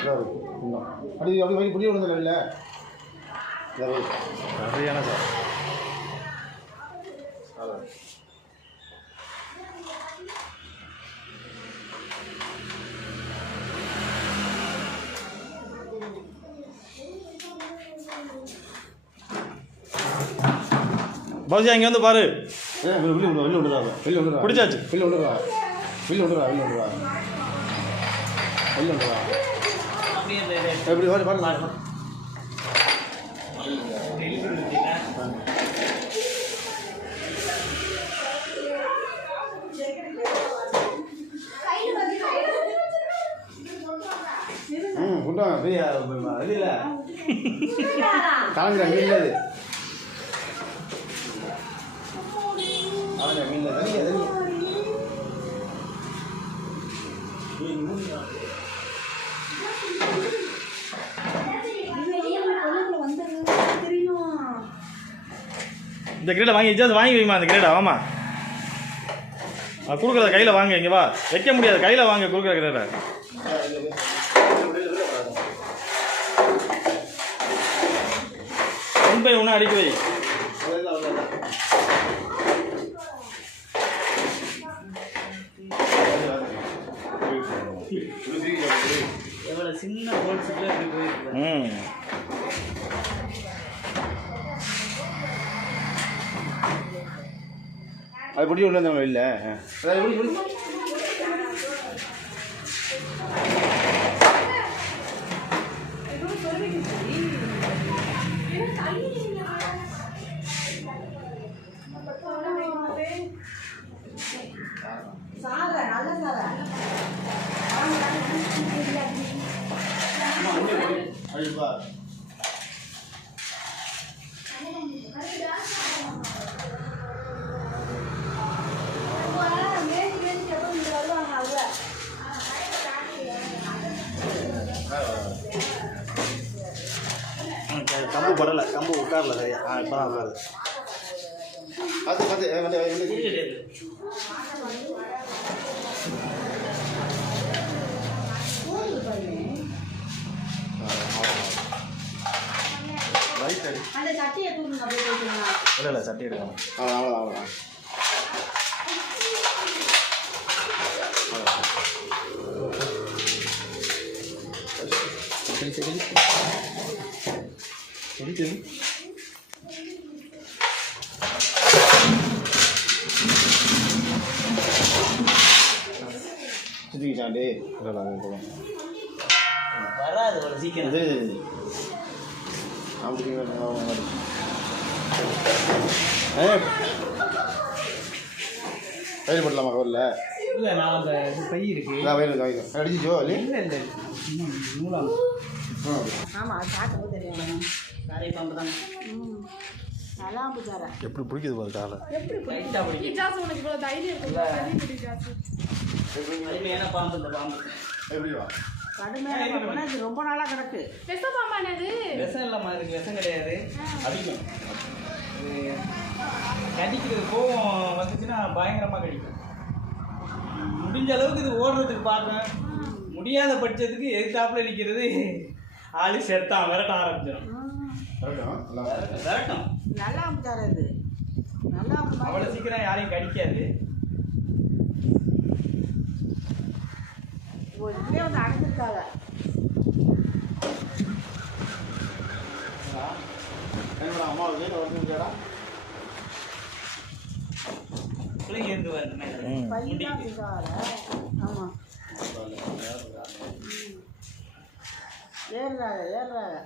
அப்படி அப்படி புரிய விடுதல இல்லை சரியான சார் பாபுஜி அங்கே வந்து பாரு பிடிச்சாச்சு எப்படி பாருங்க குண்டா பெரிய இது இல்லை காலங்கிற மீன் அது மீன் இந்த கிரேடை வாங்கி இஜாஸ் வாங்கி வைமா அந்த கிரேடா வாமா கொடுக்குறத கையில் வாங்க இங்கே வா வைக்க முடியாது கையில் வாங்க கொடுக்குற கிரேடை முன்பை ஒன்றும் அடிக்க வை எவ்வளோ சின்ன ஹோல்ஸுக்குள்ள இப்படி போயிருக்கு அது பிடிச்சி கொண்டு வந்தவங்க இல்லை கம்பு படலை கம்பு உட்காரல சரியா இப்போ தான் உட்காருது இல்லை சட்டி எடுக்கணும் அவ்வளோதான் சுத்திக்கிச்சாண்டே வராது அவ்வளோ சீக்கிரம் இது அப்படி வயல் போடலாமா கவரில் இல்லை நான் அந்த பை இருக்கு வயல் அடிச்சிச்சோ இல்லை இல்லை நூலாம் ஆமாம் அது பார்க்கும்போது தெரியும் நிறைய பாம்பு தானே நல்லா புஜாரா எப்படி பிடிக்குது பாரு காலை எப்படி லைட்டாக பிடிக்கும் இஜாஸ் உனக்கு இவ்வளோ தைரியம் இருக்கு இஜாஸ் கடுமையான பாம்பு இந்த பாம்பு எப்படிவா கடுமையான பாம்புனா இது ரொம்ப நாளாக கிடக்கு விஷ பாம்பா என்னது விஷம் இல்லாமல் அதுக்கு விஷம் கிடையாது அடிக்கும் கடிக்கிறது கோவம் வந்துச்சுன்னா பயங்கரமாக கடிக்கும் முடிஞ்ச அளவுக்கு இது ஓடுறதுக்கு பார்ப்பேன் முடியாத பட்சத்துக்கு எதிர்த்தாப்புல நிற்கிறது ஆளு செத்தான் விரட்ட ஆரம்பிச்சிடும் விரட்டும் நல்லா புஜாரா இது நல்லா அவ்வளோ சீக்கிரம் யாரையும் கடிக்காது ஒரு இதுலேயே வந்து அடைஞ்சிருக்காங்க அம்மா வீட்டில் வந்துருக்காடா பிள்ளைங்க இருந்து வரணும் பையன் புஜாரா ஆமாம் ஏறுறாங்க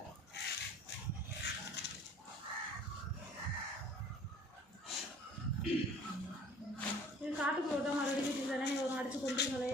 காட்டுக்குள்ள விட்டா மறுபடியும் வீட்டுக்கு தானே ஒரு அடிச்சு கொண்டுருங்களே